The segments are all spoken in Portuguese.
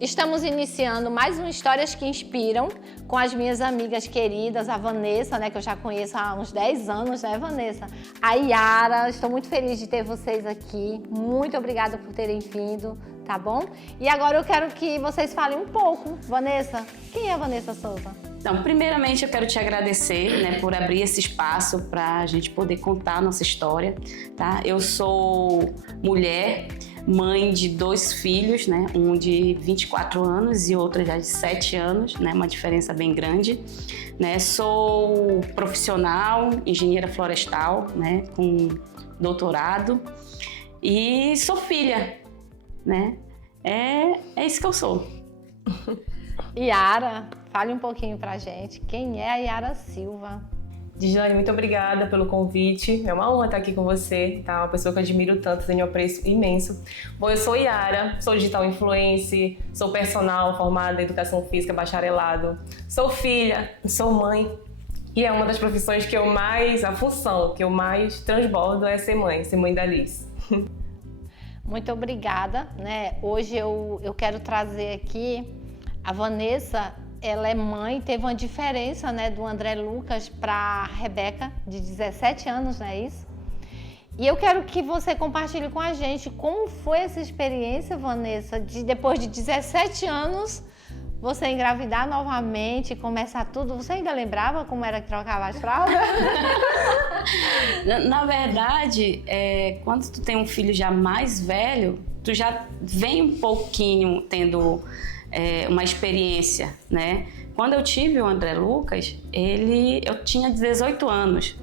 Estamos iniciando mais um Histórias que Inspiram com as minhas amigas queridas, a Vanessa, né, que eu já conheço há uns 10 anos, né, Vanessa? A Yara, estou muito feliz de ter vocês aqui. Muito obrigada por terem vindo, tá bom? E agora eu quero que vocês falem um pouco. Vanessa, quem é a Vanessa Souza? Então, primeiramente eu quero te agradecer, né, por abrir esse espaço para a gente poder contar a nossa história, tá? Eu sou mulher, mãe de 2 filhos, né? Um de 24 anos e outro já de 7 anos, né? Uma diferença bem grande, né? Sou profissional, engenheira florestal, né? Com doutorado e sou filha, né? É isso que eu sou. Yara, fale um pouquinho pra gente. Quem é a Yara Silva? Dijane, muito obrigada pelo convite. É uma honra estar aqui com você, tá? Uma pessoa que eu admiro tanto, tenho um apreço imenso. Bom, eu sou Yara, sou digital influencer, sou personal formada em educação física, bacharelado, sou filha, sou mãe. E é uma das profissões que a função que eu mais transbordo é ser mãe da Liz. Muito obrigada, né? Hoje eu quero trazer aqui a Vanessa. Ela é mãe, teve uma diferença, né, do André Lucas para a Rebeca, de 17 anos, não é isso? E eu quero que você compartilhe com a gente como foi essa experiência, Vanessa, de depois de 17 anos você engravidar novamente, começar tudo. Você ainda lembrava como era que trocava as fraldas? Na verdade, quando tu tem um filho já mais velho, tu já vem um pouquinho tendo uma experiência, né? Quando eu tive o André Lucas, eu tinha 18 anos,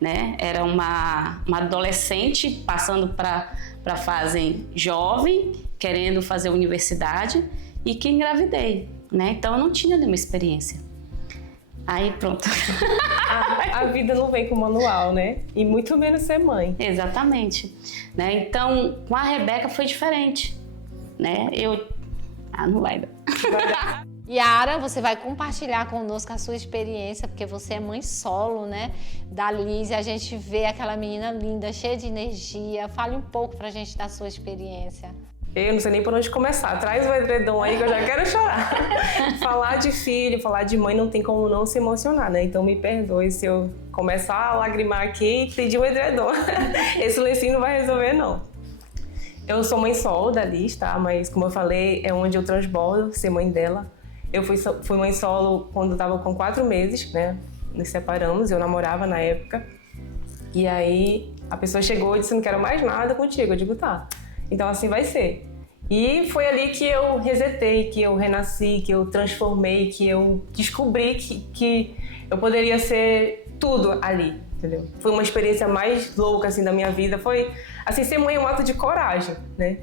né? Era uma adolescente passando para a fase jovem, querendo fazer universidade e que engravidei, né? Então eu não tinha nenhuma experiência. Aí pronto. A vida não vem com manual, né? E muito menos ser mãe. Exatamente, né? Então com a Rebeca foi diferente, né? Não vai dar. Yara, você vai compartilhar conosco a sua experiência, porque você é mãe solo, né, da Liz, e a gente vê aquela menina linda, cheia de energia. Fale um pouco pra gente da sua experiência. Eu não sei nem por onde começar. Traz o edredom aí que eu já quero chorar. Falar de filho, falar de mãe, não tem como não se emocionar, né? Então me perdoe se eu começar a lagrimar aqui e pedir o edredom. Esse lencinho não vai resolver, não. Eu sou mãe solo da Liz, tá? Mas como eu falei, é onde eu transbordo ser mãe dela. Eu fui mãe solo quando eu tava com 4 meses, né? Nos separamos, eu namorava na época. E aí a pessoa chegou e disse: não quero mais nada contigo. Eu digo: tá, então assim vai ser. E foi ali que eu resetei, que eu renasci, que eu transformei, que eu descobri que eu poderia ser tudo ali, entendeu? Foi uma experiência mais louca assim da minha vida. Foi assim, ser mãe é um ato de coragem, né?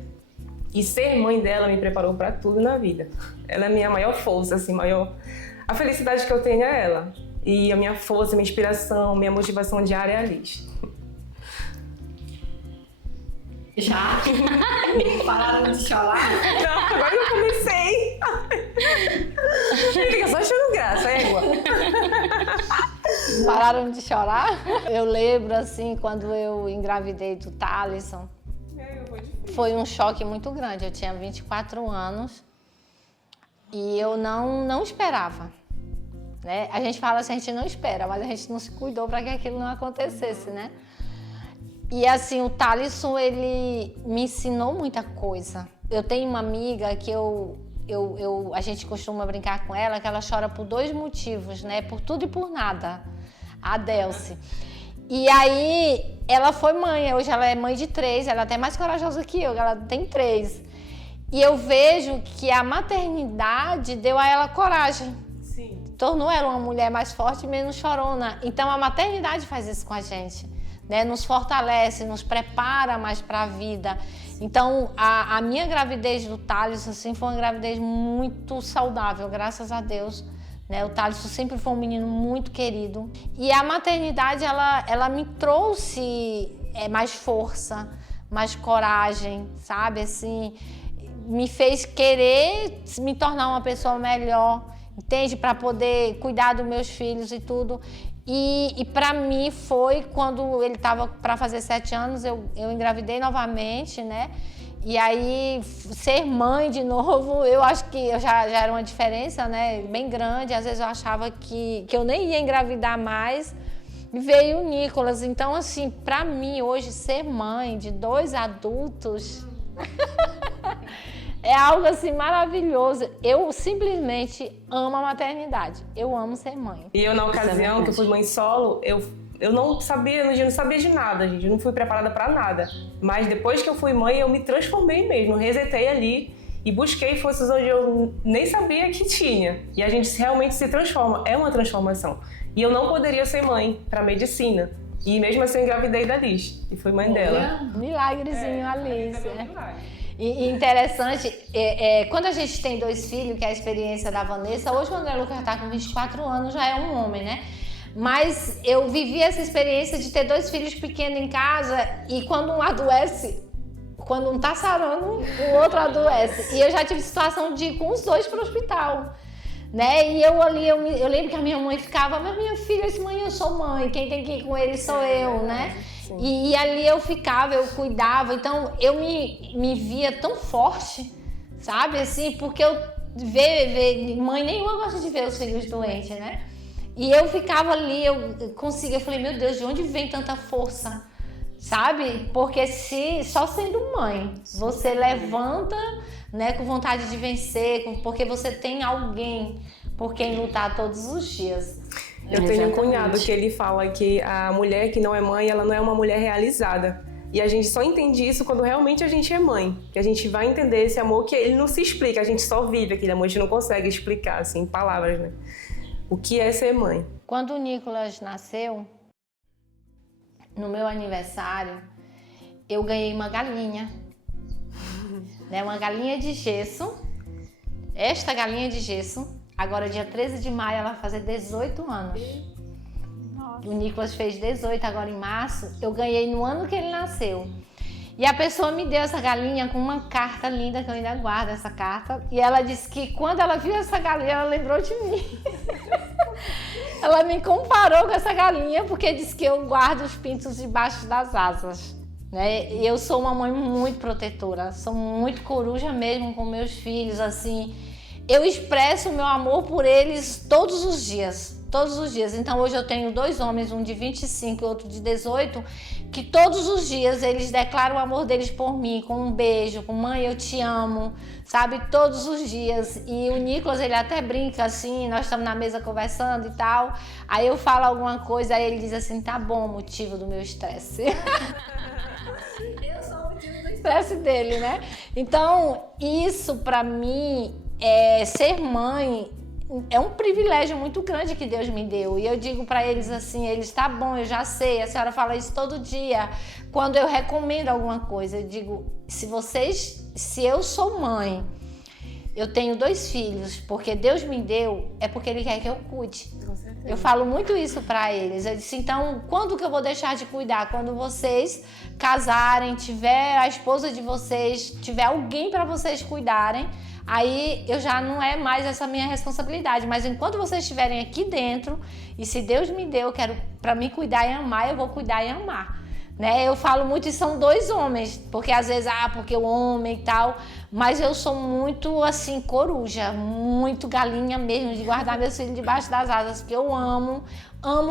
E ser mãe dela me preparou para tudo na vida. Ela é a minha maior força, assim, a felicidade que eu tenho é ela. E a minha força, minha inspiração, minha motivação diária é a Liz. Já? Pararam de chorar? Não, agora eu comecei. Fica só achando graça, égua. Pararam de chorar? Eu lembro, assim, quando eu engravidei do Thalisson, foi um choque muito grande. Eu tinha 24 anos e eu não esperava, né? A gente fala assim, a gente não espera, mas a gente não se cuidou para que aquilo não acontecesse, né? E assim, o Thalisson, ele me ensinou muita coisa. Eu tenho uma amiga que a gente costuma brincar com ela, que ela chora por 2 motivos, né? Por tudo e por nada. A Delce. E aí, ela foi mãe. Hoje ela é mãe de 3. Ela é até mais corajosa que eu, ela tem 3. E eu vejo que a maternidade deu a ela coragem. Sim. Tornou ela uma mulher mais forte e menos chorona. Então, a maternidade faz isso com a gente, né? Nos fortalece, nos prepara mais para a vida. Então, a minha gravidez do Thalisson, assim, foi uma gravidez muito saudável, graças a Deus, né? O Thalisson sempre foi um menino muito querido. E a maternidade, ela me trouxe mais força, mais coragem, sabe? Assim, me fez querer me tornar uma pessoa melhor, entende? Para poder cuidar dos meus filhos e tudo. E para mim foi quando ele estava para fazer 7 anos, eu engravidei novamente, né? E aí, ser mãe de novo, eu acho que já era uma diferença, né, bem grande. Às vezes eu achava que eu nem ia engravidar mais. E veio o Nicolas. Então, assim, pra mim hoje, ser mãe de 2 adultos é algo assim maravilhoso. Eu simplesmente amo a maternidade. Eu amo ser mãe. E eu, na ocasião que eu fui mãe solo, eu não sabia, eu não sabia de nada, gente. Eu não fui preparada para nada. Mas depois que eu fui mãe, eu me transformei mesmo. Resetei ali e busquei forças onde eu nem sabia que tinha. E a gente realmente se transforma. É uma transformação. E eu não poderia ser mãe para medicina. E mesmo assim eu engravidei da Liz. E fui mãe dela. Milagrezinho, Alice. E interessante, quando a gente tem 2 filhos, que é a experiência da Vanessa, hoje o André Lucas está com 24 anos, já é um homem, né? Mas eu vivi essa experiência de ter 2 filhos pequenos em casa e quando um adoece, quando um tá sarando, o outro adoece. E eu já tive situação de ir com os 2 para o hospital, né? E eu lembro que a minha mãe ficava, mas minha filha, esse mãe, eu sou mãe, quem tem que ir com ele sou eu, né? E ali eu ficava, eu cuidava, então eu me via tão forte, sabe, assim, porque eu mãe nenhuma gosta de ver os filhos doentes, né? E eu ficava ali, eu falei, meu Deus, de onde vem tanta força, sabe? Porque só sendo mãe, você levanta, né, com vontade de vencer, porque você tem alguém por quem lutar todos os dias. Eu tenho um cunhado que ele fala que a mulher que não é mãe, ela não é uma mulher realizada. E a gente só entende isso quando realmente a gente é mãe. Que a gente vai entender esse amor que ele não se explica, a gente só vive aquele amor, a gente não consegue explicar, assim, em palavras, né? O que é ser mãe. Quando o Nicolas nasceu, no meu aniversário, eu ganhei uma galinha. Né? Uma galinha de gesso. Esta galinha de gesso. Agora, dia 13 de maio, ela vai fazer 18 anos. Nossa. O Nicolas fez 18 agora em março. Eu ganhei no ano que ele nasceu. E a pessoa me deu essa galinha com uma carta linda, que eu ainda guardo essa carta. E ela disse que quando ela viu essa galinha, ela lembrou de mim. Ela me comparou com essa galinha, porque disse que eu guardo os pintos debaixo das asas. Né? E eu sou uma mãe muito protetora. Sou muito coruja mesmo com meus filhos, assim... Eu expresso o meu amor por eles todos os dias, Então hoje eu tenho 2 homens, um de 25 e outro de 18, que todos os dias eles declaram o amor deles por mim, com um beijo, com mãe, eu te amo, sabe? Todos os dias. E o Nicolas, ele até brinca assim, nós estamos na mesa conversando e tal, aí eu falo alguma coisa, aí ele diz assim, tá bom, motivo do meu estresse. Eu sou o motivo do estresse dele, né? Então, isso pra mim... ser mãe é um privilégio muito grande que Deus me deu. E eu digo para eles assim, tá bom, eu já sei, a senhora fala isso todo dia. Quando eu recomendo alguma coisa, eu digo, se eu sou mãe, eu tenho 2 filhos, porque Deus me deu, é porque Ele quer que eu cuide. Eu falo muito isso para eles. Eu disse, então, quando que eu vou deixar de cuidar? Quando vocês casarem, tiver a esposa de vocês, tiver alguém para vocês cuidarem, aí eu já não é mais essa minha responsabilidade, mas enquanto vocês estiverem aqui dentro, e se Deus me deu, eu quero para me cuidar e amar, eu vou cuidar e amar, né? Eu falo muito e são 2 homens, porque às vezes, porque o homem e tal, mas eu sou muito assim, coruja, muito galinha mesmo, de guardar meus filhos debaixo das asas, porque eu amo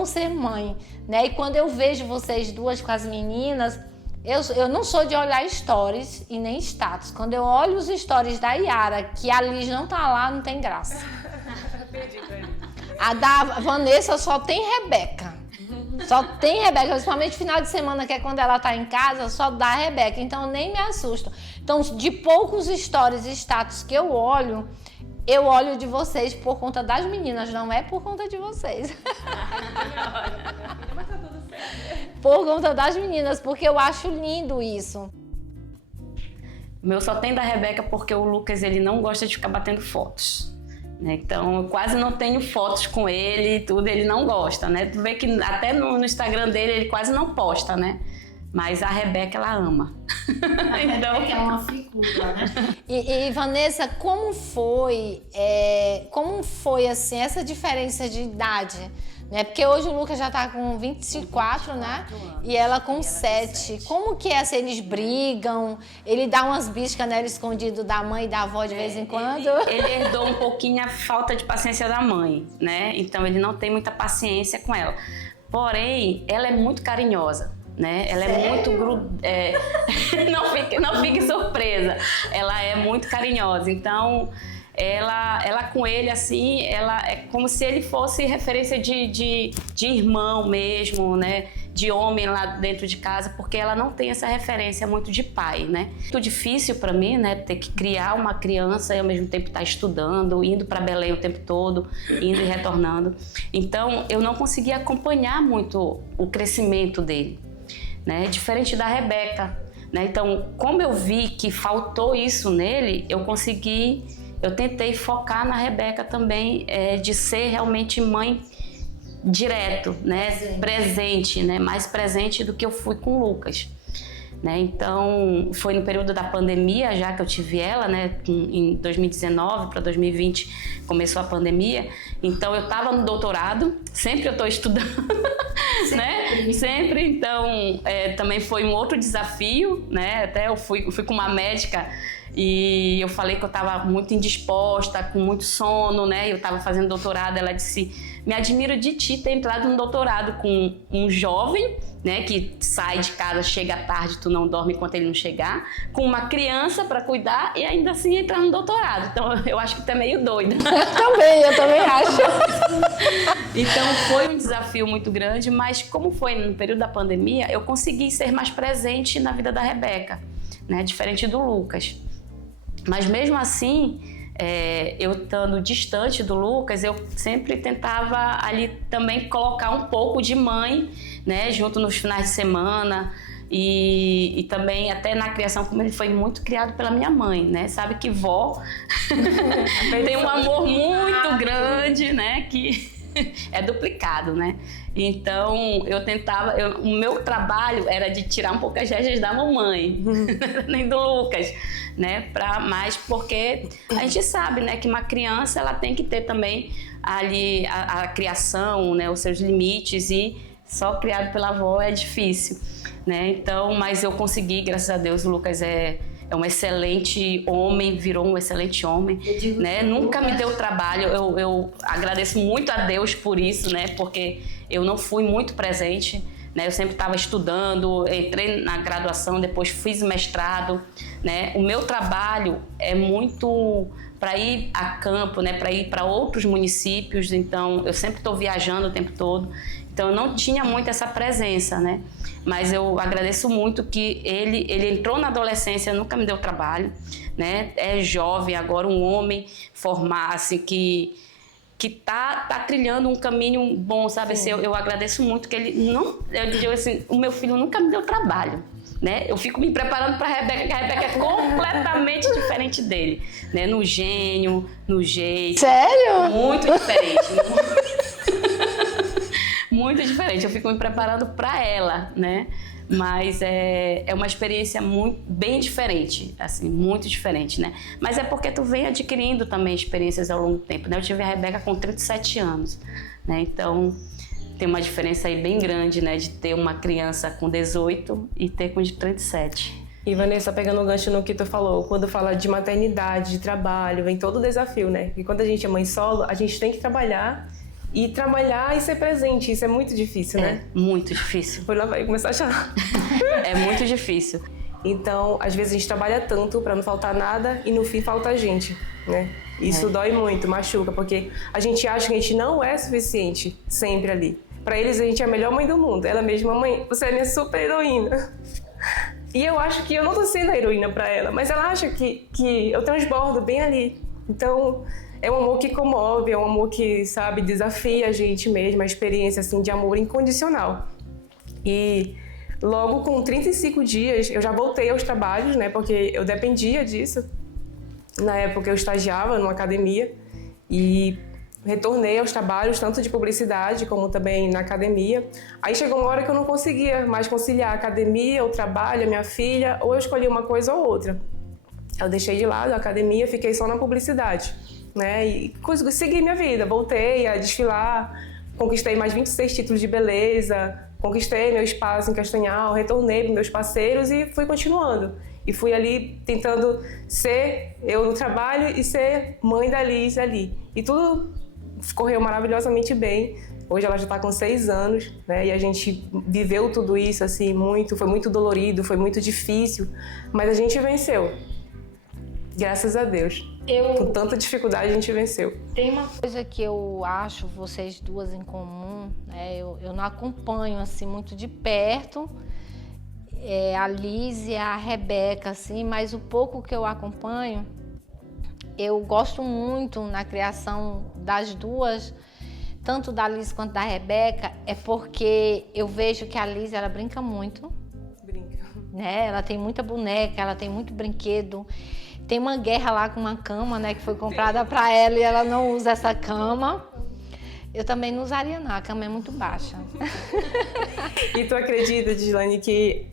ser mãe, né? E quando eu vejo vocês 2 com as meninas, eu não sou de olhar stories e nem status. Quando eu olho os stories da Yara, que a Liz não tá lá, não tem graça. A da Vanessa só tem Rebeca. Só tem Rebeca, principalmente final de semana, que é quando ela tá em casa, só dá Rebeca. Então eu nem me assusto. Então, de poucos stories e status que eu olho de vocês por conta das meninas, não é por conta de vocês. Mas tá tudo certo. Por conta das meninas, porque eu acho lindo isso. O meu só tem da Rebeca porque o Lucas, ele não gosta de ficar batendo fotos. Né? Então, eu quase não tenho fotos com ele e tudo, ele não gosta, né? Tu vê que até no Instagram dele, ele quase não posta, né? Mas a Rebeca, ela ama. Então é uma figura, né? E Vanessa, como foi assim, essa diferença de idade? Né? Porque hoje o Lucas já tá com 24, né? E ela com 7. Como que é assim, eles brigam? Ele dá umas biscas nela escondido da mãe e da avó de vez em quando? Ele herdou um pouquinho a falta de paciência da mãe, né? Então ele não tem muita paciência com ela. Porém, ela é muito carinhosa, né? Ela é muito não fique surpresa. Ela é muito carinhosa. Então, ela com ele, assim, ela é como se ele fosse referência de irmão mesmo, né? De homem lá dentro de casa, porque ela não tem essa referência muito de pai, né? Muito difícil para mim, né? Ter que criar uma criança e ao mesmo tempo estar estudando, indo para Belém o tempo todo, indo e retornando. Então, eu não conseguia acompanhar muito o crescimento dele, né? Diferente da Rebeca, né? Então, como eu vi que faltou isso nele, eu tentei focar na Rebeca também, de ser realmente mãe direto, né? Presente, né? Mais presente do que eu fui com o Lucas, né? Então, foi no período da pandemia já que eu tive ela, né? Em 2019 para 2020 começou a pandemia. Então, eu estava no doutorado, sempre eu estou estudando, né? Sempre. Então, também foi um outro desafio, né? Até eu fui com uma médica e eu falei que eu estava muito indisposta, com muito sono, né? Eu estava fazendo doutorado, ela disse: me admiro de ti ter entrado no doutorado com um jovem, né? Que sai de casa, chega tarde, tu não dorme enquanto ele não chegar, com uma criança para cuidar e ainda assim entrar no doutorado. Então, eu acho que tu é meio doida. Eu também acho. Então, foi um desafio muito grande, mas como foi no período da pandemia, eu consegui ser mais presente na vida da Rebeca, né? Diferente do Lucas. Mas mesmo assim, eu estando distante do Lucas, eu sempre tentava ali também colocar um pouco de mãe, né, junto nos finais de semana e também até na criação, como ele foi muito criado pela minha mãe, né? Sabe que vó tem um amor muito grande, né, que é duplicado, né? Então, eu tentava... o meu trabalho era de tirar um pouco as rédeas da mamãe, nem do Lucas, né? Mas porque a gente sabe, né, que uma criança ela tem que ter também ali a criação, né, os seus limites, e só criado pela avó é difícil, né? Então, mas eu consegui, graças a Deus. O Lucas é um excelente homem, virou um excelente homem, né? Nunca me deu trabalho. Eu agradeço muito a Deus por isso, né? Porque eu não fui muito presente, né? Eu sempre estava estudando, entrei na graduação, depois fiz mestrado, né? O meu trabalho é muito para ir a campo, né? Para ir para outros municípios. Então, eu sempre estou viajando o tempo todo. Então, eu não tinha muito essa presença, né? Mas eu agradeço muito que ele entrou na adolescência, nunca me deu trabalho, né? É jovem agora, um homem formado, assim, que tá trilhando um caminho bom, sabe? Assim, eu agradeço muito que ele não... Eu digo assim, o meu filho nunca me deu trabalho, né? Eu fico me preparando para a Rebeca, que a Rebeca é completamente diferente dele, né? No gênio, no jeito. Sério? Muito diferente. Muito diferente. Eu fico me preparando para ela, né? Mas é uma experiência bem diferente, assim, muito diferente, né? Mas é porque tu vem adquirindo também experiências ao longo do tempo, né? Eu tive a Rebeca com 37 anos, né? Então, tem uma diferença aí bem grande, né? De ter uma criança com 18 e ter com de 37. E Vanessa, pegando o gancho no que tu falou, quando fala de maternidade, de trabalho, vem todo o desafio, né? E quando a gente é mãe solo, a gente tem que trabalhar e ser presente. Isso é muito difícil, né? É muito difícil. Por lá vai começar a chorar. É muito difícil. Então, às vezes a gente trabalha tanto para não faltar nada e no fim falta a gente, né? Isso dói muito, machuca, porque a gente acha que a gente não é suficiente sempre ali. Para eles, a gente é a melhor mãe do mundo. Ela mesma, mãe, você é minha super heroína. E eu acho que eu não tô sendo a heroína para ela, mas ela acha que eu transbordo bem ali. Então, é um amor que comove, é um amor que, sabe, desafia a gente mesmo, a experiência, assim, de amor incondicional. E logo com 35 dias, eu já voltei aos trabalhos, né, porque eu dependia disso. Na época, eu estagiava numa academia e retornei aos trabalhos, tanto de publicidade como também na academia. Aí chegou uma hora que eu não conseguia mais conciliar a academia, o trabalho, a minha filha, ou eu escolhi uma coisa ou outra. Eu deixei de lado a academia, fiquei só na publicidade, né? E segui minha vida, voltei a desfilar, conquistei mais 26 títulos de beleza, conquistei meu espaço em Castanhal, retornei para meus parceiros e fui continuando. E fui ali tentando ser eu no trabalho e ser mãe da Liz ali. E tudo correu maravilhosamente bem. Hoje ela já está com 6 anos, né? E a gente viveu tudo isso assim foi muito dolorido, foi muito difícil, mas a gente venceu. Graças a Deus. Com tanta dificuldade a gente venceu. Tem uma coisa que eu acho vocês duas em comum, né? Eu não acompanho assim muito de perto a Liz e a Rebeca, assim, mas o pouco que eu acompanho, eu gosto muito na criação das duas, tanto da Liz quanto da Rebeca, é porque eu vejo que a Liz, ela brinca muito. Brinca. Né? Ela tem muita boneca, ela tem muito brinquedo. Tem uma guerra lá com uma cama, né, que foi comprada para ela e ela não usa essa cama. Eu também não usaria não, a cama é muito baixa. E tu acredita, Gislaine, que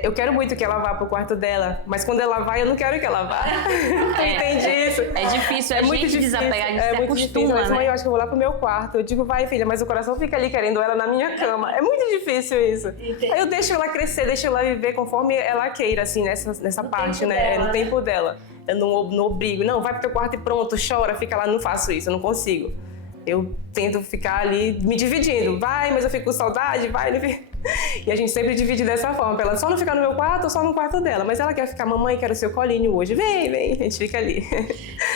eu quero muito que ela vá pro quarto dela, mas quando ela vai, eu não quero que ela vá. Entende isso? É difícil, muito difícil desapegar, a gente se muito acostuma, difícil, mas né? mãe, eu acho que eu vou lá pro meu quarto. Eu digo, vai filha, mas o coração fica ali querendo ela na minha cama. É muito difícil isso. Aí eu deixo ela crescer, deixo ela viver conforme ela queira, assim, nessa parte, né? No tempo dela. Eu não obrigo, não, vai pro teu quarto e pronto, chora, fica lá, não faço isso, eu não consigo. Eu tento ficar ali me dividindo. Vai, mas eu fico com saudade, vai. E a gente sempre divide dessa forma, pra ela só não ficar no meu quarto ou só no quarto dela. Mas ela quer ficar, mamãe, quero o seu colinho hoje. Vem, a gente fica ali.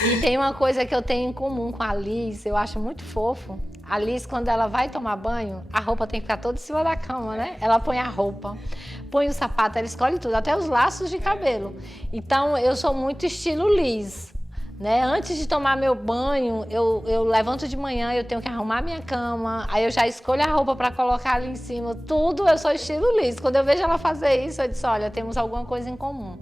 E tem uma coisa que eu tenho em comum com a Liz, eu acho muito fofo. A Liz, quando ela vai tomar banho, a roupa tem que ficar toda em cima da cama, né? Ela põe a roupa, põe o sapato, ela escolhe tudo, até os laços de cabelo. Então, eu sou muito estilo Liz. Né? Antes de tomar meu banho, eu levanto de manhã, eu tenho que arrumar minha cama, aí eu já escolho a roupa para colocar ali em cima, tudo eu sou estilo Liz. Quando eu vejo ela fazer isso, eu disse, olha, temos alguma coisa em comum.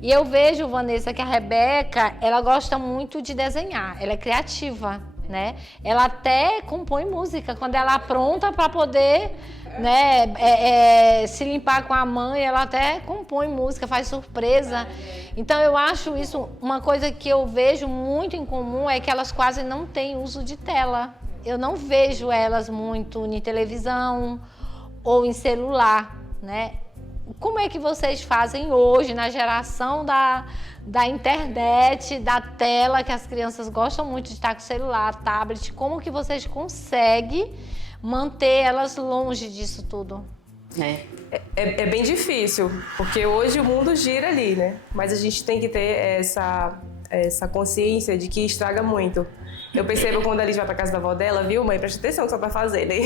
E eu vejo, Vanessa, que a Rebeca, ela gosta muito de desenhar, ela é criativa, né? Ela até compõe música quando ela apronta para poder, né, se limpar com a mãe, ela até compõe música, faz surpresa. Então eu acho isso uma coisa que eu vejo muito em comum, é que elas quase não têm uso de tela. Eu não vejo elas muito em televisão ou em celular, né? Como é que vocês fazem hoje na geração da internet, da tela, que as crianças gostam muito de estar com celular, tablet? Como que vocês conseguem manter elas longe disso tudo? É bem difícil, porque hoje o mundo gira ali, né? Mas a gente tem que ter essa consciência de que estraga muito. Eu percebo quando a Liz vai pra casa da avó dela, viu, mãe? Presta atenção no que você tá fazendo, hein?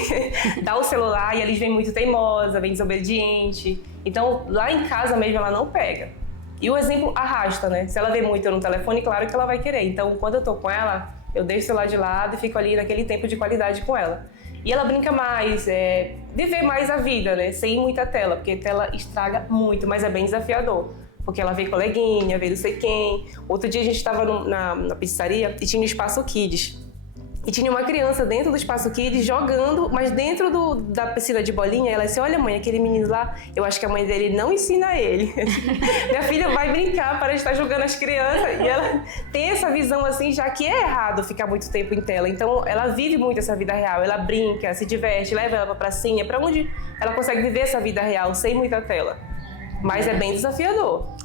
Dá o celular e a Liz vem muito teimosa, vem desobediente. Então, lá em casa mesmo, ela não pega. E o exemplo arrasta, né? Se ela vê muito no telefone, claro que ela vai querer. Então, quando eu tô com ela, eu deixo o celular de lado e fico ali naquele tempo de qualidade com ela. E ela brinca mais, viver mais a vida, né? Sem muita tela, porque tela estraga muito, mas é bem desafiador. Porque ela vê coleguinha, vê não sei quem. Outro dia a gente estava na pizzaria e tinha um espaço Kids. E tinha uma criança dentro do espaço Kids jogando, mas dentro da piscina de bolinha, ela disse, olha mãe, aquele menino lá, eu acho que a mãe dele não ensina ele. Minha filha vai brincar para estar jogando as crianças. E ela tem essa visão assim, já que é errado ficar muito tempo em tela. Então ela vive muito essa vida real, ela brinca, se diverte, leva ela pra pracinha, pra onde ela consegue viver essa vida real sem muita tela. Mas é bem desafiador.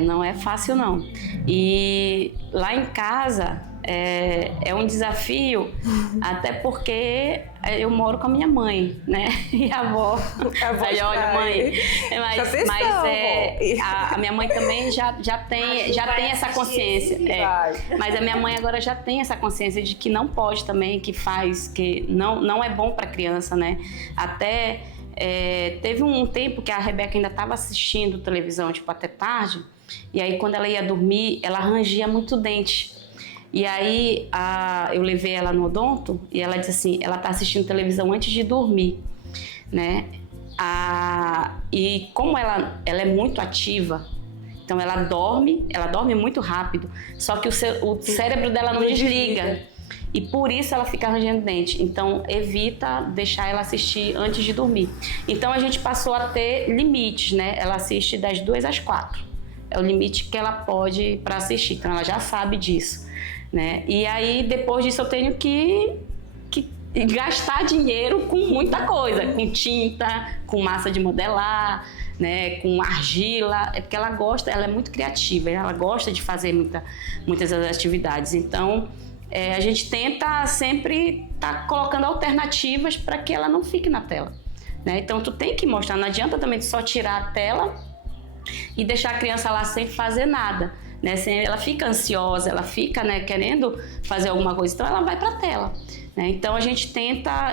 Não é fácil não. E lá em casa é um desafio, até porque eu moro com a minha mãe, né? E a avó. Aí, olha, mãe. Mas a minha mãe também já tem essa consciência. Mas a minha mãe agora já tem essa consciência de que não pode também, que não é bom para criança, né? Até teve um tempo que a Rebeca ainda estava assistindo televisão, tipo, até tarde, e aí quando ela ia dormir, ela rangia muito o dente. E aí eu levei ela no odonto e ela disse assim, ela tá assistindo televisão antes de dormir, né? E como ela é muito ativa, então ela dorme muito rápido, só que o cérebro dela não desliga. E por isso ela fica rangendo dente. Então, evita deixar ela assistir antes de dormir. Então, a gente passou a ter limites, né? Ela assiste das 2 às 4. É o limite que ela pode para assistir. Então, ela já sabe disso, né? E aí, depois disso, eu tenho que gastar dinheiro com muita coisa. Com tinta, com massa de modelar, né, com argila, é porque ela gosta, ela é muito criativa, ela gosta de fazer muitas atividades. Então, a gente tenta sempre estar colocando alternativas para que ela não fique na tela, né? Então, tu tem que mostrar, não adianta também só tirar a tela e deixar a criança lá sem fazer nada, né? Ela fica ansiosa, ela fica, né, querendo fazer alguma coisa, então ela vai para a tela. Então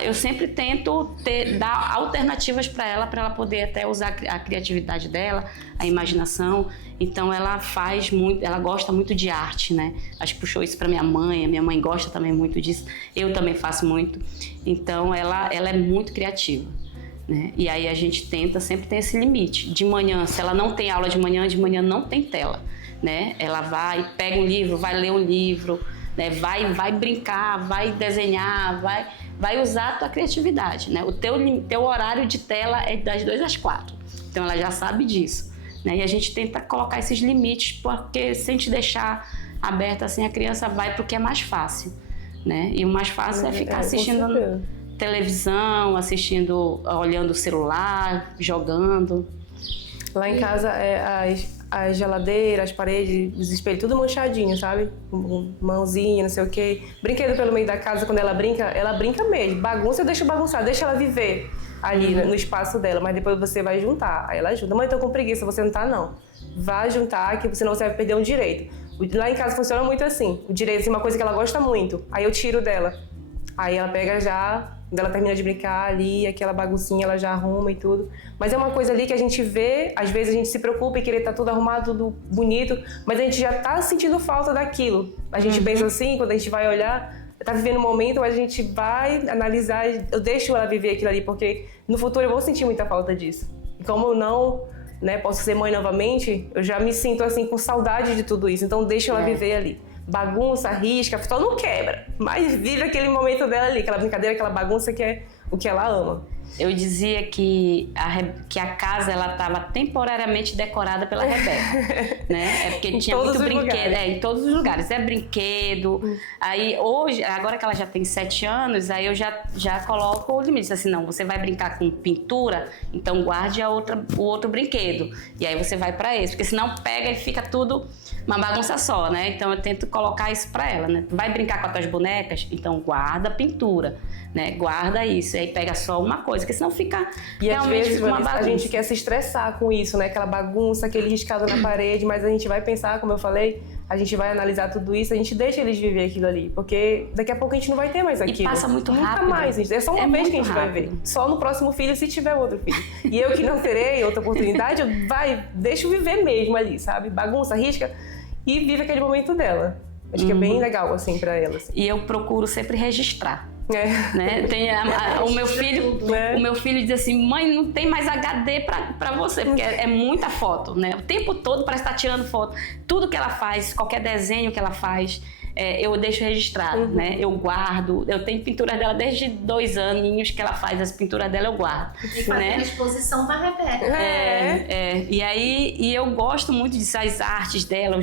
eu sempre tento dar alternativas para ela poder até usar a criatividade dela, a imaginação. Então ela faz muito, ela gosta muito de arte, né? Acho que puxou isso para minha mãe, a minha mãe gosta também muito disso, eu também faço muito. Então ela é muito criativa, né? E aí a gente tenta sempre ter esse limite. De manhã, se ela não tem aula de manhã não tem tela, né? Ela vai, pega um livro, vai ler um livro, né? Vai brincar, vai desenhar, vai usar a tua criatividade, né? O teu horário de tela é das 2 às 4, então ela já sabe disso, né? E a gente tenta colocar esses limites, porque se a gente deixar aberto assim, a criança vai pro que é mais fácil, né? E o mais fácil é ficar assistindo televisão, olhando o celular, jogando. Lá em casa as geladeiras, as paredes, os espelhos, tudo manchadinho, sabe? Mãozinha, não sei o quê. Brinquedo pelo meio da casa, quando ela brinca mesmo. Bagunça, eu deixo bagunçar, deixa ela viver ali no espaço dela, mas depois você vai juntar. Aí ela ajuda. Mãe, tô com preguiça, você não tá, não. Vai juntar, que senão você vai perder um direito. Lá em casa funciona muito assim. O direito é uma coisa que ela gosta muito. Aí eu tiro dela. Aí ela pega já, quando ela termina de brincar ali, aquela baguncinha ela já arruma e tudo. Mas é uma coisa ali que a gente vê, às vezes a gente se preocupa em querer estar tudo arrumado, tudo bonito, mas a gente já tá sentindo falta daquilo. A gente pensa assim, quando a gente vai olhar, tá vivendo um momento, mas a gente vai analisar, eu deixo ela viver aquilo ali, porque no futuro eu vou sentir muita falta disso. E como eu não, né, posso ser mãe novamente, eu já me sinto assim com saudade de tudo isso, então deixo ela viver ali. Bagunça, risca, só não quebra, mas vive aquele momento dela ali, aquela brincadeira, aquela bagunça que é o que ela ama. Eu dizia que a casa ela estava temporariamente decorada pela Rebeca, né? É porque tinha muito brinquedo, em todos os lugares. É brinquedo. Aí hoje, agora que ela já tem 7 anos, aí eu já coloco o limite. Assim, não, você vai brincar com pintura, então guarde o outro brinquedo. E aí você vai para esse, porque senão pega e fica tudo uma bagunça só, né? Então eu tento colocar isso para ela, né? Vai brincar com as tuas bonecas? Então guarda a pintura, né? Guarda isso. E aí pega só uma coisa, porque senão fica realmente vezes, uma bagunça. A gente quer se estressar com isso, né? Aquela bagunça, aquele riscado na parede, mas a gente vai pensar, como eu falei, a gente vai analisar tudo isso, a gente deixa eles viver aquilo ali, porque daqui a pouco a gente não vai ter mais aquilo. E passa muito rápido. Nunca mais, gente. É só uma vez que a gente vai ver. Só no próximo filho, se tiver outro filho. E eu que não terei outra oportunidade, deixa eu viver mesmo ali, sabe? Bagunça, risca e vive aquele momento dela. Acho que é bem legal, assim, pra elas. E eu procuro sempre registrar. Né? Tem o meu filho diz assim, mãe, não tem mais HD pra você, porque é muita foto, né? O tempo todo parece estar tirando foto. Tudo que ela faz, qualquer desenho que ela faz, eu deixo registrado, né? Eu guardo, eu tenho pinturas dela desde 2 aninhos que ela faz, as pinturas dela eu guardo. E fazendo a exposição da Rebeca. E eu gosto muito disso, as artes dela,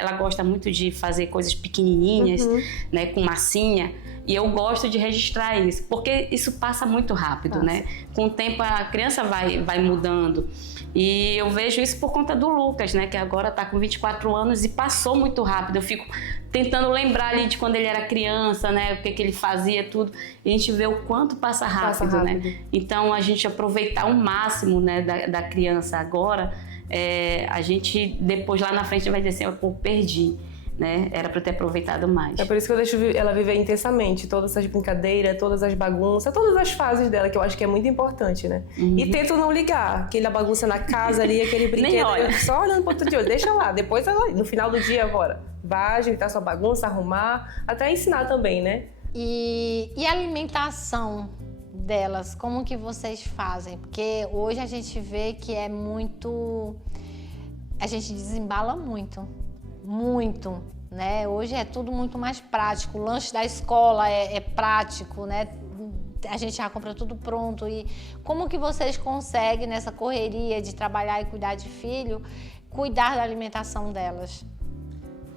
ela gosta muito de fazer coisas pequenininhas, né? Com massinha. E eu gosto de registrar isso, porque isso passa muito rápido, né? Com o tempo a criança vai mudando. E eu vejo isso por conta do Lucas, né? Que agora tá com 24 anos e passou muito rápido. Eu fico tentando lembrar ali de quando ele era criança, né? O que ele fazia, tudo. E a gente vê o quanto passa rápido, né? Então a gente aproveitar o máximo, né, da criança agora, a gente depois lá na frente vai dizer assim, pô, perdi. Né? Era para eu ter aproveitado mais. É por isso que eu deixo ela viver intensamente todas essas brincadeiras, todas as bagunças, todas as fases dela, que eu acho que é muito importante, né? E tento não ligar, aquela bagunça na casa ali, aquele brinquedo, só olhando pro outro de olho, deixa lá, depois ela, no final do dia agora, vai ajeitar sua bagunça, arrumar, até ensinar também, né? E a alimentação delas, como que vocês fazem? Porque hoje a gente vê que a gente desembala muito. né? Hoje é tudo muito mais prático. O lanche da escola é prático, né? A gente já compra tudo pronto. E como que vocês conseguem, nessa correria de trabalhar e cuidar de filho, cuidar da alimentação delas?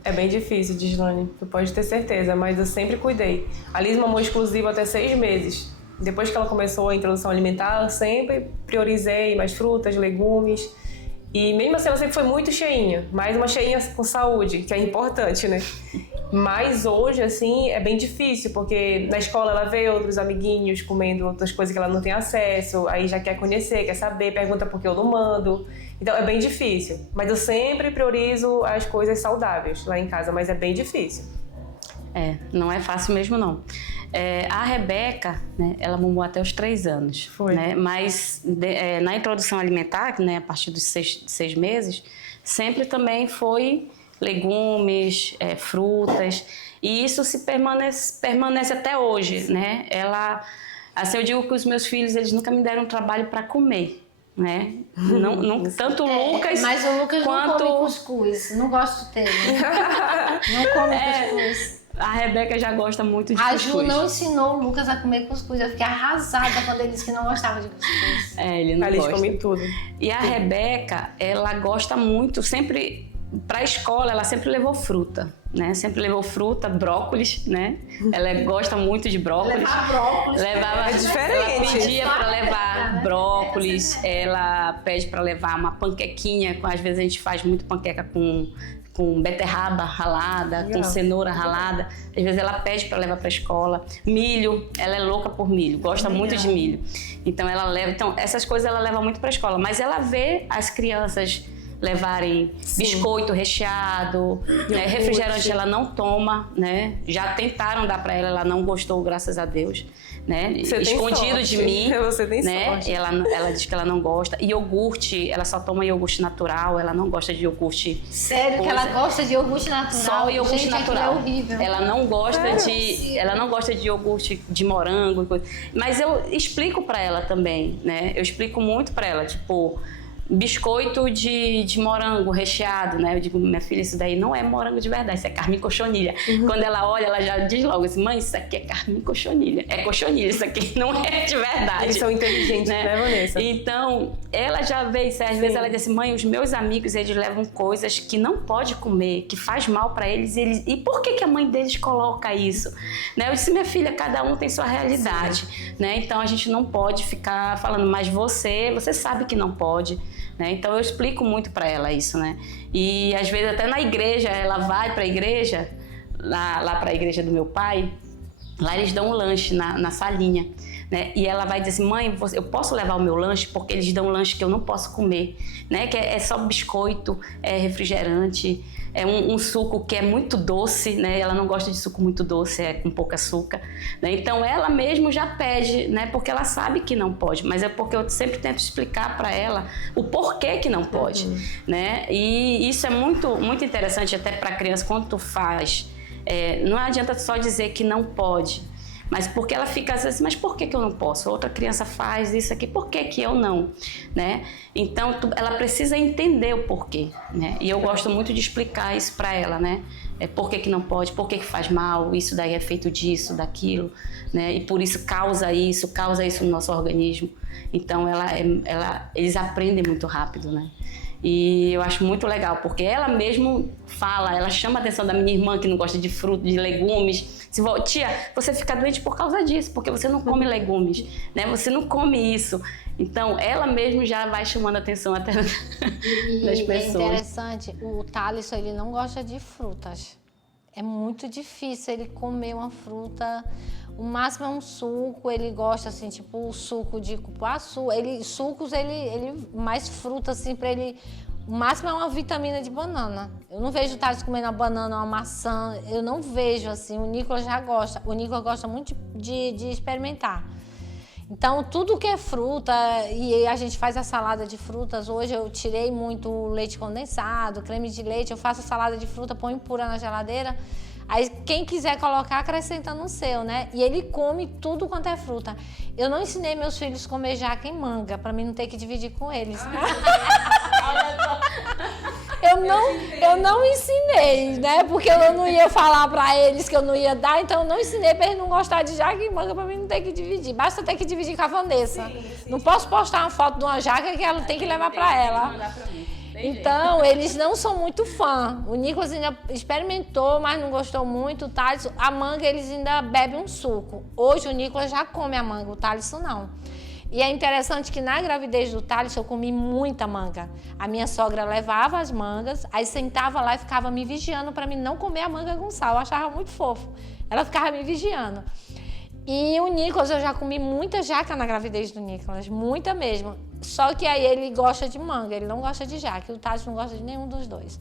É bem difícil, Gislane, tu pode ter certeza, mas eu sempre cuidei. A Liz mamou exclusiva até 6 meses. Depois que ela começou a introdução alimentar, eu sempre priorizei mais frutas, legumes. E mesmo assim ela sempre foi muito cheinha, mas uma cheinha com saúde, que é importante, né? Mas hoje, assim, é bem difícil, porque na escola ela vê outros amiguinhos comendo outras coisas que ela não tem acesso, aí já quer conhecer, quer saber, pergunta por que eu não mando. Então é bem difícil. Mas eu sempre priorizo as coisas saudáveis lá em casa, mas é bem difícil. Não é fácil mesmo, não. A Rebeca, né, ela mamou até os 3 anos. Foi. Né, mas na introdução alimentar, né, a partir dos 6 meses, sempre também foi legumes, frutas. E isso permanece até hoje, né? Assim, eu digo que os meus filhos, eles nunca me deram trabalho para comer. Né? Não, tanto o Lucas mas o Lucas quanto... não come cuscuz, não gosto dele. Não come cuscuz. A Rebeca já gosta muito de cuscuz. A Ju não ensinou o Lucas a comer cuscuz. Eu fiquei arrasada quando ele disse que não gostava de cuscuz. Ele não gosta. Come tudo. E a Rebeca, ela gosta muito, sempre... Para a escola, ela sempre levou fruta, né? Sempre levou fruta, brócolis, né? Ela gosta muito de brócolis. Levar brócolis. É diferente. Ela pedia para levar brócolis, ela pede para levar uma panquequinha. Às vezes a gente faz muito panqueca com beterraba ralada, com cenoura ralada. Às vezes ela pede para levar para a escola. Milho, ela é louca por milho, gosta muito de milho. Então ela leva, essas coisas ela leva muito para a escola. Mas ela vê as crianças levarem biscoito recheado, né? Refrigerante ela não toma, né? Já tentaram dar para ela, ela não gostou, graças a Deus, né? Escondido de mim, você tem né? sorte. Ela diz que ela não gosta. Iogurte, ela só toma iogurte natural, ela não gosta de iogurte. Sério que ela gosta de iogurte natural? Só iogurte natural. É horrível. Ela não gosta de iogurte de morango, mas eu explico para ela também, né? Eu explico muito para ela, tipo, biscoito de morango recheado, né? Eu digo, minha filha, isso daí não é morango de verdade, isso é carmim cochonilha. Quando ela olha, ela já diz logo assim, mãe, isso aqui é carmim cochonilha. É cochonilha, isso aqui não é de verdade. Eles são inteligentes, né, Vanessa? Então, ela já vê isso. Às vezes ela diz assim, mãe, os meus amigos, eles levam coisas que não pode comer, que faz mal para eles. E por que a mãe deles coloca isso? Né? Eu disse, minha filha, cada um tem sua realidade. Né? Então, a gente não pode ficar falando, mas você sabe que não pode. Né? Então eu explico muito para ela isso, né? E às vezes até na igreja, ela vai para a igreja, lá para a igreja do meu pai, lá eles dão um lanche na salinha, né? E ela vai dizer assim, mãe, eu posso levar o meu lanche? Porque eles dão um lanche que eu não posso comer, né? Que é só biscoito, é refrigerante, é um suco que é muito doce, né? Ela não gosta de suco muito doce, é com pouco açúcar, né? Então ela mesmo já pede, né? Porque ela sabe que não pode, mas é porque eu sempre tento explicar para ela o porquê que não pode, né? E isso é muito, muito interessante até para a criança quando tu faz. Não adianta só dizer que não pode, mas porque ela fica assim, mas por que eu não posso? Outra criança faz isso aqui, por que eu não? Né? Então, ela precisa entender o porquê, né? E eu gosto muito de explicar isso para ela, né? Por que não pode, por que faz mal, isso daí é feito disso, daquilo, né? E por isso causa isso no nosso organismo. Então, eles aprendem muito rápido, né? E eu acho muito legal, porque ela mesmo fala, ela chama a atenção da minha irmã que não gosta de fruta, de legumes. Tia, você fica doente por causa disso, porque você não come legumes, né? Você não come isso. Então, ela mesmo já vai chamando a atenção até das pessoas. É interessante, o Thalisson, ele não gosta de frutas. É muito difícil ele comer uma fruta. O máximo é um suco, ele gosta assim, tipo o suco de cupuaçu. Sucos, mais fruta assim pra ele. O máximo é uma vitamina de banana. Eu não vejo o Thales comendo uma banana, uma maçã. Eu não vejo assim. O Nicolas já gosta. O Nicolas gosta muito de experimentar. Então, tudo que é fruta, e a gente faz a salada de frutas. Hoje eu tirei muito leite condensado, creme de leite. Eu faço a salada de fruta, ponho pura na geladeira. Aí, quem quiser colocar, acrescenta no seu, né? E ele come tudo quanto é fruta. Eu não ensinei meus filhos a comer jaca e manga, pra mim não ter que dividir com eles. Eu não ensinei, né? Porque eu não ia falar pra eles que eu não ia dar, então eu não ensinei pra eles não gostar de jaca e manga pra mim não ter que dividir. Basta ter que dividir com a Vanessa. Não posso postar uma foto de uma jaca que ela tem que levar pra ela. Então, eles não são muito fã. O Nicolas ainda experimentou, mas não gostou muito. O Thaleson, a manga, eles ainda bebem um suco. Hoje o Nicolas já come a manga, o Thaleson não. E é interessante que na gravidez do Thaleson eu comi muita manga. A minha sogra levava as mangas, aí sentava lá e ficava me vigiando para mim não comer a manga com sal. Eu achava muito fofo. Ela ficava me vigiando. E o Nicolas, eu já comi muita jaca na gravidez do Nicolas, muita mesmo. Só que aí ele gosta de manga, ele não gosta de jaca. E o Thaleson não gosta de nenhum dos dois.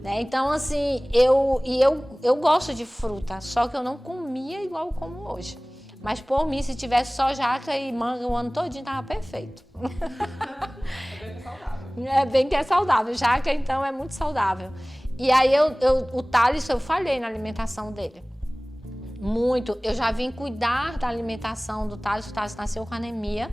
Né? Então, assim, eu gosto de fruta, só que eu não comia igual eu como hoje. Mas por mim, se tivesse só jaca e manga o ano todinho, tava perfeito. É bem que é saudável. Jaca, então, é muito saudável. E aí, o Thaleson, eu falhei na alimentação dele. Muito. Eu já vim cuidar da alimentação do Thaleson. O Thaleson nasceu com anemia.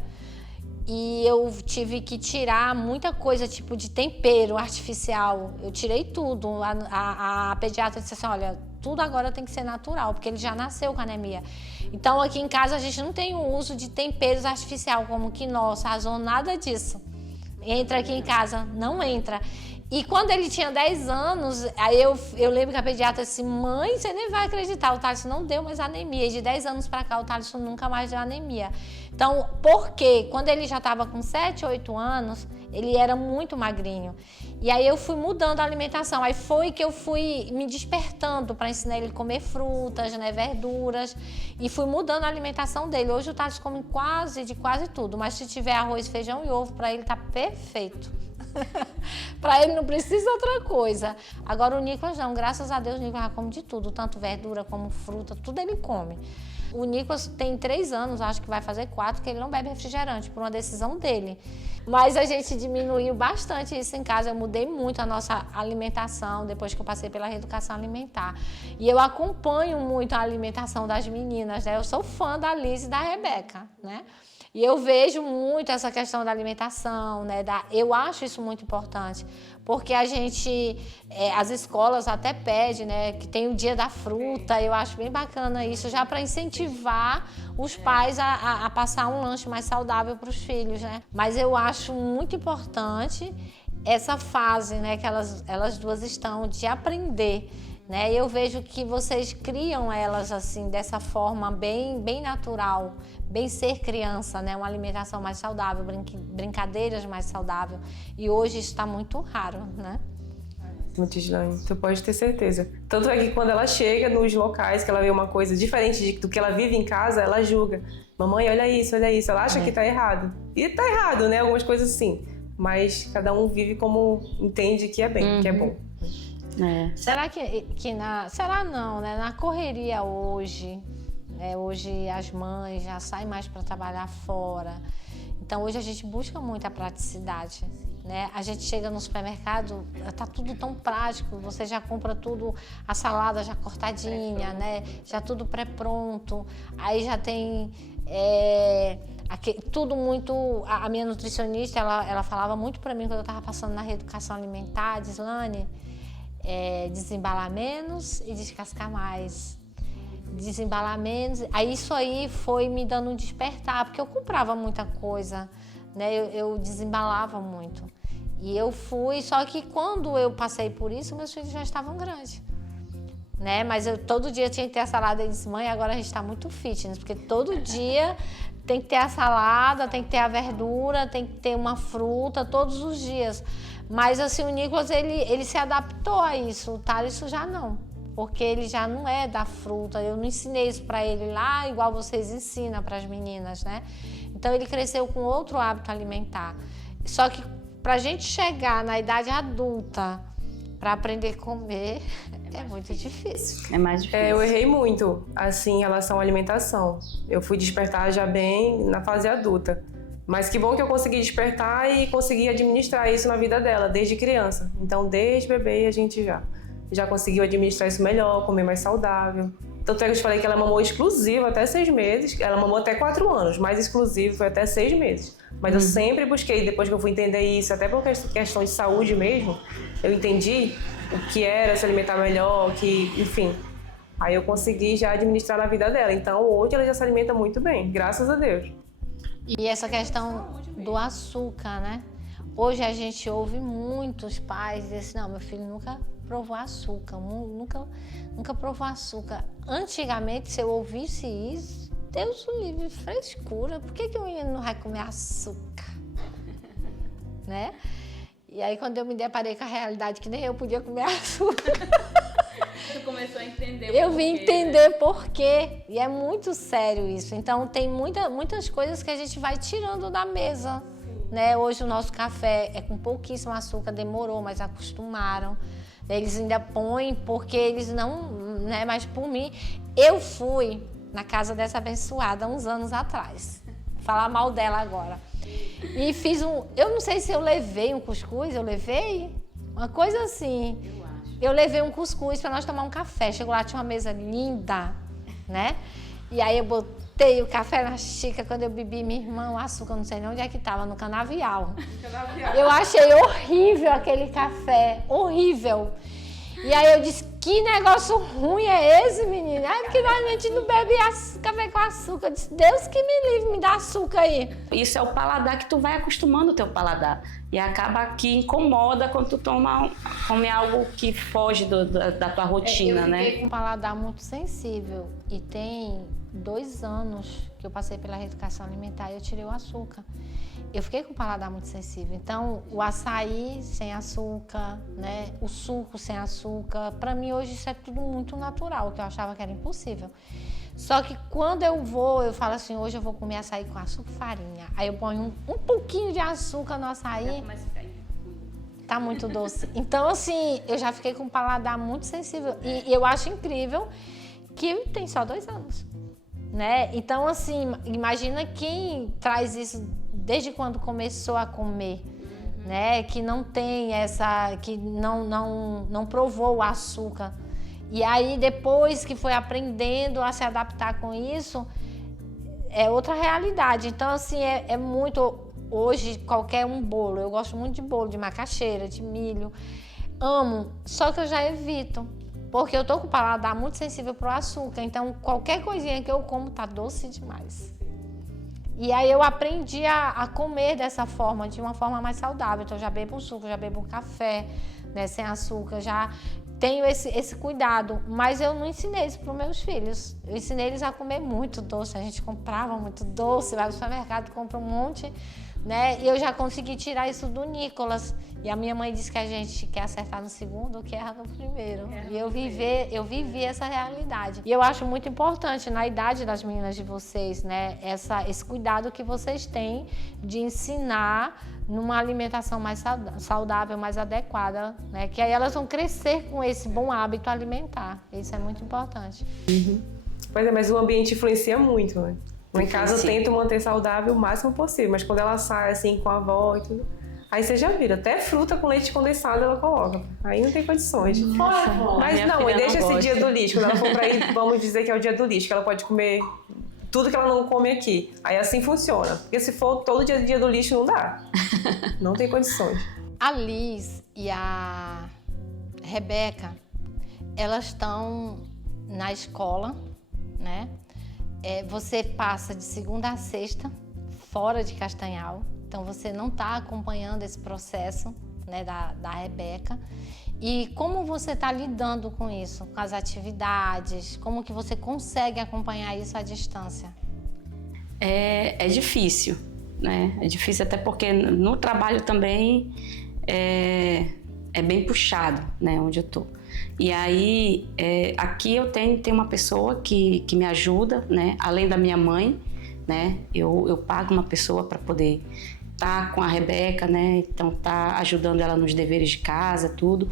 E eu tive que tirar muita coisa, tipo de tempero artificial. Eu tirei tudo. A pediatra disse assim, olha, tudo agora tem que ser natural, porque ele já nasceu com anemia. Então, aqui em casa, a gente não tem o uso de temperos artificial, como quinoa, sazon, nada disso. Entra aqui em casa, não entra. E quando ele tinha 10 anos, aí eu lembro que a pediatra disse, mãe, você nem vai acreditar, o Thaleson não deu mais anemia. E de 10 anos para cá, o Thaleson nunca mais deu anemia. Então, por quê? Quando ele já estava com 7, 8 anos, ele era muito magrinho. E aí eu fui mudando a alimentação. Aí foi que eu fui me despertando para ensinar ele a comer frutas, né, verduras. E fui mudando a alimentação dele. Hoje o Thaleson come quase tudo. Mas se tiver arroz, feijão e ovo, para ele tá perfeito. Para ele não precisa outra coisa. Agora o Nicolas não, graças a Deus o Nicolas já come de tudo, tanto verdura como fruta, tudo ele come. O Nicolas tem 3 anos, acho que vai fazer 4, que ele não bebe refrigerante, por uma decisão dele. Mas a gente diminuiu bastante isso em casa, eu mudei muito a nossa alimentação depois que eu passei pela reeducação alimentar. E eu acompanho muito a alimentação das meninas, né? Eu sou fã da Liz e da Rebeca, né? E eu vejo muito essa questão da alimentação, né? Eu acho isso muito importante, porque a gente, as escolas até pedem, né? Que tem o dia da fruta, eu acho bem bacana isso, já para incentivar os pais a passar um lanche mais saudável para os filhos, né? Mas eu acho muito importante essa fase, né? Que elas duas estão de aprender. Né? Eu vejo que vocês criam elas assim dessa forma bem natural, bem ser criança, né? Uma alimentação mais saudável, brincadeiras mais saudáveis. E hoje isso está muito raro, né? Muito, Gislaine, tu pode ter certeza. Tanto é que quando ela chega nos locais, que ela vê uma coisa diferente do que ela vive em casa, ela julga. Mamãe, olha isso. Ela acha que tá errado. E tá errado, né? Algumas coisas assim. Mas cada um vive como entende que é bem, que é bom. É. Será será não, né? Na correria hoje, hoje as mães já saem mais para trabalhar fora. Então hoje a gente busca muito a praticidade, né? A gente chega no supermercado, tá tudo tão prático, você já compra tudo, a salada já cortadinha, né? Já tudo pré-pronto. Aí já tem tudo muito. A minha nutricionista, ela falava muito para mim quando eu estava passando na reeducação alimentar, Gislaine, desembalar menos e descascar mais. Desembalar menos. Aí isso aí foi me dando um despertar, porque eu comprava muita coisa, né? Eu desembalava muito. E eu fui, só que quando eu passei por isso, meus filhos já estavam grandes, né? Mas todo dia tinha que ter a salada. Eu disse, mãe, agora a gente está muito fitness, porque todo dia tem que ter a salada, tem que ter a verdura, tem que ter uma fruta, todos os dias. Mas assim, o Nicolas, ele se adaptou a isso, o Thaleson já não, porque ele já não é da fruta, eu não ensinei isso para ele lá, igual vocês ensinam para as meninas, né? Então ele cresceu com outro hábito alimentar. Só que pra gente chegar na idade adulta, para aprender a comer, é muito difícil. É mais difícil. Eu errei muito, assim, em relação à alimentação. Eu fui despertar já bem na fase adulta. Mas que bom que eu consegui despertar e consegui administrar isso na vida dela, desde criança. Então, desde bebê, a gente já conseguiu administrar isso melhor, comer mais saudável. Tanto é que eu te falei que ela mamou exclusivo até 6 meses. Ela mamou até 4 anos, mas exclusivo foi até 6 meses. Mas eu sempre busquei, depois que eu fui entender isso, até por questão de saúde mesmo, eu entendi o que era se alimentar melhor, enfim. Aí eu consegui já administrar a vida dela. Então hoje ela já se alimenta muito bem, graças a Deus. E essa questão do açúcar, né? Hoje a gente ouve muitos pais dizer assim, não, meu filho nunca provou açúcar, nunca provou açúcar. Antigamente, se eu ouvisse isso, Deus o livre, frescura, por que o menino não vai comer açúcar? Né? E aí quando eu me deparei com a realidade que nem eu podia comer açúcar, tu começou a entender eu vim entender por quê. E é muito sério isso. Então tem muitas coisas que a gente vai tirando da mesa. Né? Hoje o nosso café é com pouquíssimo açúcar, demorou, mas acostumaram. Eles ainda põem porque eles não, né? Mas por mim, eu fui na casa dessa abençoada uns anos atrás. Falar mal dela agora. E fiz eu não sei se eu levei um cuscuz, uma coisa assim. Eu levei um cuscuz para nós tomar um café. Chegou lá, tinha uma mesa linda, né? E aí eu botei o café na xícara, quando eu bebi, minha irmã, o açúcar, não sei nem onde é que estava, no canavial. Eu achei horrível aquele café, horrível. E aí eu disse, que negócio ruim é esse, menina? É porque a gente não bebe café com açúcar. Eu disse, Deus que me livre, me dá açúcar aí. Isso é o paladar que tu vai acostumando o teu paladar. E acaba que incomoda quando tu come algo que foge da tua rotina, né? Eu fiquei com um paladar muito sensível e tem 2 anos que eu passei pela reeducação alimentar e eu tirei o açúcar. Eu fiquei com o paladar muito sensível. Então, o açaí sem açúcar, né? O suco sem açúcar, para mim hoje isso é tudo muito natural, que eu achava que era impossível. Só que quando eu falo assim, hoje eu vou comer açaí com açúcar e farinha. Aí eu ponho um pouquinho de açúcar no açaí. Tá muito doce. Então, assim, eu já fiquei com o paladar muito sensível. E eu acho incrível que tem só 2 anos. Né? Então, assim, imagina quem traz isso desde quando começou a comer, né? Que não tem que não provou o açúcar. E aí, depois que foi aprendendo a se adaptar com isso, é outra realidade. Então, assim, é muito... Hoje, qualquer bolo, eu gosto muito de bolo, de macaxeira, de milho, amo, só que eu já evito. Porque eu tô com o paladar muito sensível pro açúcar, então qualquer coisinha que eu como tá doce demais. E aí eu aprendi a comer dessa forma, de uma forma mais saudável. Então eu já bebo suco, já bebo café, né, sem açúcar, já tenho esse cuidado. Mas eu não ensinei isso pros meus filhos. Eu ensinei eles a comer muito doce. A gente comprava muito doce, vai no supermercado, compra um monte, né? E eu já consegui tirar isso do Nicolas. E a minha mãe disse que a gente quer acertar no segundo, que erra no primeiro. E eu vivi essa realidade. E eu acho muito importante, na idade das meninas de vocês, né? Esse cuidado que vocês têm de ensinar numa alimentação mais saudável, mais adequada, né? Que aí elas vão crescer com esse bom hábito alimentar. Isso é muito importante. Uhum. Pois é, mas o ambiente influencia muito, né? Em casa eu tento manter saudável o máximo possível, mas quando ela sai assim com a avó e tudo, aí você já vira, até fruta com leite condensado ela coloca. Aí não tem condições. Mas não, e deixa esse dia do lixo. Quando ela for pra aí, vamos dizer que é o dia do lixo, que ela pode comer tudo que ela não come aqui. Aí assim funciona. Porque se for todo dia do lixo, não dá. Não tem condições. A Liz e a Rebeca, elas estão na escola, né? Você passa de segunda a sexta, fora de Castanhal. Então, você não está acompanhando esse processo, né, da Rebeca. E como você está lidando com isso, com as atividades? Como que você consegue acompanhar isso à distância? É difícil, né? É difícil até porque no trabalho também é bem puxado, né, onde eu tô. E aí, aqui eu tenho uma pessoa que me ajuda, né? Além da minha mãe, né? Eu pago uma pessoa para poder estar com a Rebeca, né? Então, tá ajudando ela nos deveres de casa, tudo.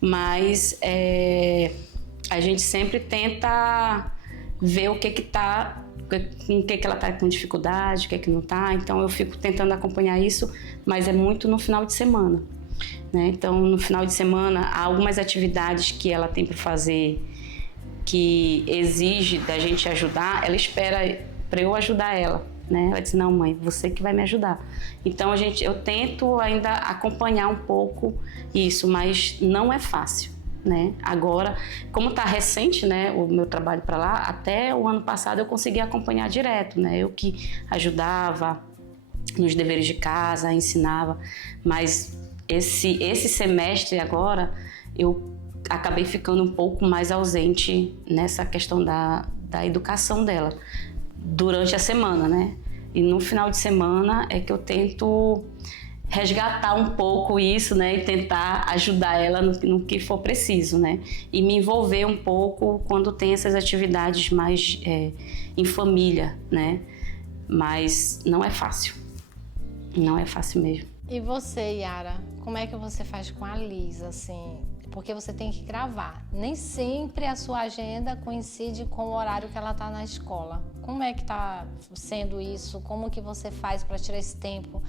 Mas a gente sempre tenta ver o que tá, com o que ela tá com dificuldade, o que não tá. Então, eu fico tentando acompanhar isso, mas é muito no final de semana. Né? Então, no final de semana, há algumas atividades que ela tem para fazer que exige da gente ajudar, ela espera para eu ajudar ela. né? Ela disse, não, mãe, você que vai me ajudar. Então, eu tento ainda acompanhar um pouco isso, mas não é fácil, né? Agora, como está recente, né, o meu trabalho para lá, até o ano passado eu consegui acompanhar direto, né? Eu que ajudava nos deveres de casa, ensinava, mas esse semestre agora eu acabei ficando um pouco mais ausente nessa questão da educação dela durante a semana, né? E no final de semana é que eu tento resgatar um pouco isso, né? E tentar ajudar ela no que for preciso, né? E me envolver um pouco quando tem essas atividades mais em família, né? Mas não é fácil. Não é fácil mesmo. E você, Yara, como é que você faz com a Liz, assim? Porque você tem que gravar. Nem sempre a sua agenda coincide com o horário que ela está na escola. Como é que está sendo isso? Como que você faz para tirar esse tempo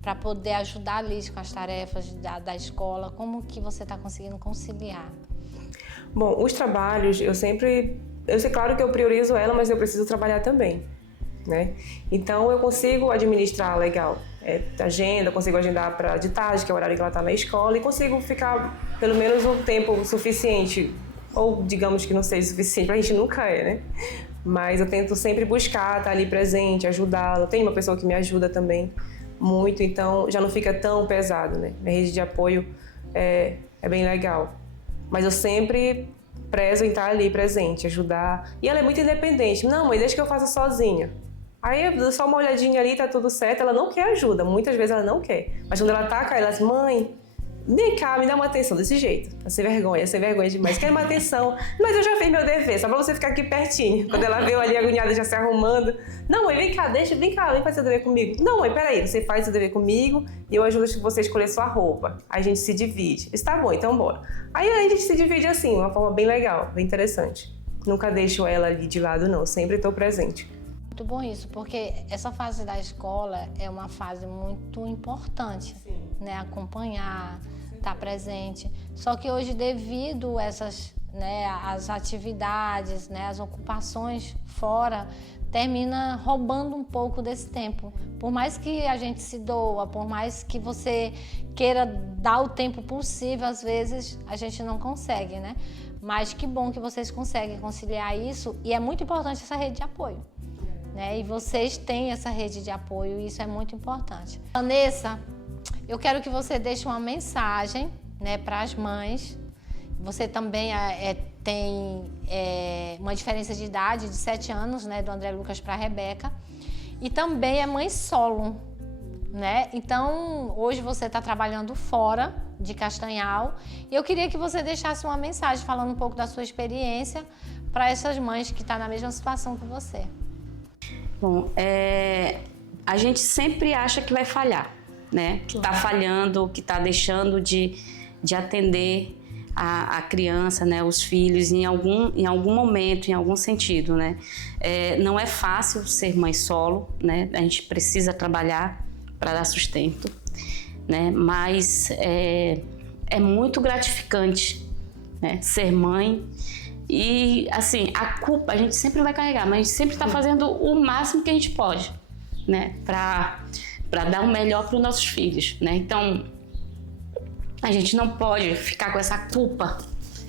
para poder ajudar a Liz com as tarefas da escola? Como que você está conseguindo conciliar? Bom, os trabalhos, eu sei claro que eu priorizo ela, mas eu preciso trabalhar também, né? Então eu consigo administrar legal a agenda, consigo agendar para de tarde, que é o horário que ela está na escola, e consigo ficar pelo menos um tempo suficiente, ou digamos que não seja suficiente, pra gente nunca né? Mas eu tento sempre buscar estar ali presente, ajudá-la. Tem uma pessoa que me ajuda também muito, então já não fica tão pesado, né? Minha rede de apoio é bem legal. Mas eu sempre prezo em estar ali presente, ajudar. E ela é muito independente. Não, mãe, deixa que eu faça sozinha. Aí eu dou só uma olhadinha ali, tá tudo certo. Ela não quer ajuda, muitas vezes ela não quer. Mas quando ela tá, ela diz, mãe, vem cá, me dá uma atenção desse jeito. Sem vergonha demais. Quer uma atenção? Mas eu já fiz meu dever, só pra você ficar aqui pertinho. Quando ela veio ali agoniada, já se arrumando. Não, mãe, vem cá, vem fazer o dever comigo. Não, mãe, peraí, você faz o dever comigo e eu ajudo você a escolher sua roupa. Aí a gente se divide. Está bom, então bora. Aí a gente se divide assim, uma forma bem legal, bem interessante. Nunca deixo ela ali de lado, não. Sempre estou presente. Muito bom isso, porque essa fase da escola é uma fase muito importante, né? Acompanhar, estar presente. Só que hoje, devido essas, né, as atividades, né, as ocupações fora, termina roubando um pouco desse tempo. Por mais que a gente se doa, por mais que você queira dar o tempo possível, às vezes a gente não consegue, né? Mas que bom que vocês conseguem conciliar isso, e é muito importante essa rede de apoio, né? E vocês têm essa rede de apoio e isso é muito importante. Vanessa, eu quero que você deixe uma mensagem, né, para as mães. Você também tem uma diferença de idade de 7 anos, né, do André Lucas para a Rebeca, e também é mãe solo, né? Então, hoje você está trabalhando fora de Castanhal e eu queria que você deixasse uma mensagem falando um pouco da sua experiência para essas mães que estão na mesma situação que você. Bom, a gente sempre acha que vai falhar, né? Que está falhando, que está deixando de atender a criança, né? Os filhos em algum momento, em algum sentido, né? Não é fácil ser mãe solo, né? A gente precisa trabalhar para dar sustento, né? Mas é muito gratificante, né? Ser mãe. E, assim, a culpa a gente sempre vai carregar, mas a gente sempre está fazendo o máximo que a gente pode, né? Para dar o melhor para os nossos filhos, né? Então, a gente não pode ficar com essa culpa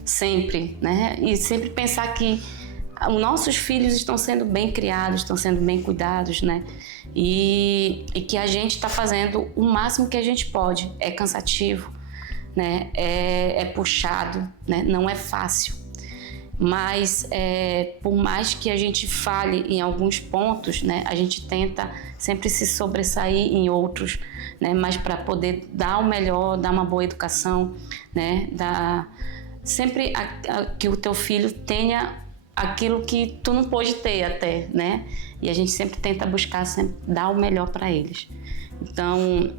sempre, né? E sempre pensar que os nossos filhos estão sendo bem criados, estão sendo bem cuidados, né? E que a gente está fazendo o máximo que a gente pode. É cansativo, né? É puxado, né? Não é fácil. Mas por mais que a gente falhe em alguns pontos, né, a gente tenta sempre se sobressair em outros, né, mas para poder dar o melhor, dar uma boa educação, né, sempre que o teu filho tenha aquilo que tu não pôde ter até, né, e a gente sempre tenta buscar sempre dar o melhor para eles. Então,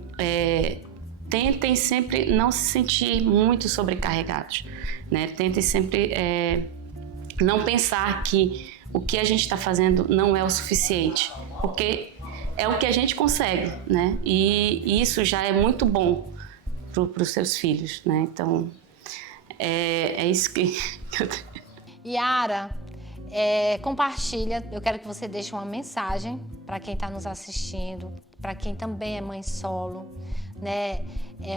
tentem sempre não se sentir muito sobrecarregados, né, tentem sempre não pensar que o que a gente está fazendo não é o suficiente, porque é o que a gente consegue, né? E isso já é muito bom para os seus filhos, né? Então, é isso que... Yara, Compartilha, eu quero que você deixe uma mensagem para quem está nos assistindo, para quem também é mãe solo, né?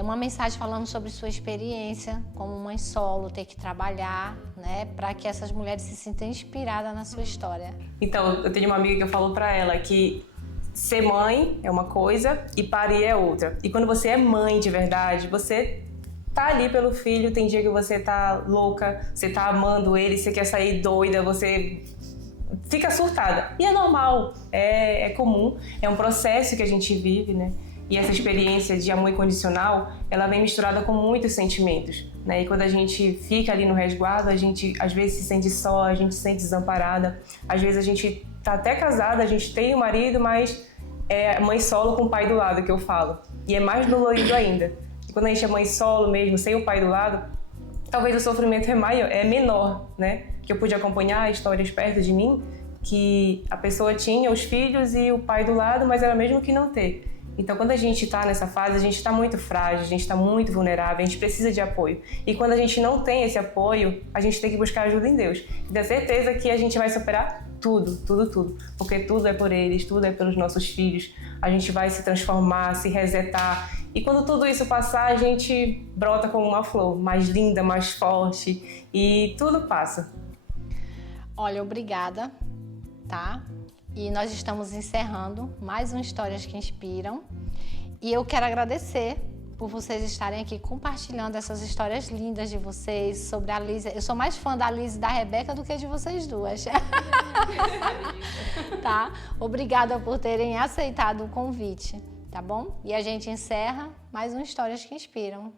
Uma mensagem falando sobre sua experiência como mãe solo, ter que trabalhar, né? Para que essas mulheres se sintam inspiradas na sua história. Então, eu tenho uma amiga que eu falo para ela que ser mãe é uma coisa e parir é outra. E quando você é mãe de verdade, você tá ali pelo filho, tem dia que você tá louca, você tá amando ele, você quer sair doida, você fica surtada. E é normal, é comum, é um processo que a gente vive, né? E essa experiência de amor incondicional, ela vem misturada com muitos sentimentos, né? E quando a gente fica ali no resguardo, a gente às vezes se sente só, a gente se sente desamparada. Às vezes a gente tá até casada, a gente tem um marido, mas é mãe solo com o pai do lado, que eu falo. E é mais dolorido ainda. Quando a gente é mãe solo mesmo, sem o pai do lado, talvez o sofrimento é menor, né? Que eu pude acompanhar histórias perto de mim, que a pessoa tinha os filhos e o pai do lado, mas era mesmo que não ter. Então, quando a gente está nessa fase, a gente está muito frágil, a gente está muito vulnerável, a gente precisa de apoio. E quando a gente não tem esse apoio, a gente tem que buscar ajuda em Deus. E ter certeza que a gente vai superar tudo, tudo, tudo. Porque tudo é por eles, tudo é pelos nossos filhos. A gente vai se transformar, se resetar. E quando tudo isso passar, a gente brota como uma flor, mais linda, mais forte. E tudo passa. Olha, obrigada, tá? E nós estamos encerrando mais um Histórias que Inspiram. E eu quero agradecer por vocês estarem aqui compartilhando essas histórias lindas de vocês sobre a Liz. Eu sou mais fã da Liz e da Rebeca do que de vocês duas. Tá? Obrigada por terem aceitado o convite, tá bom? E a gente encerra mais um Histórias que Inspiram.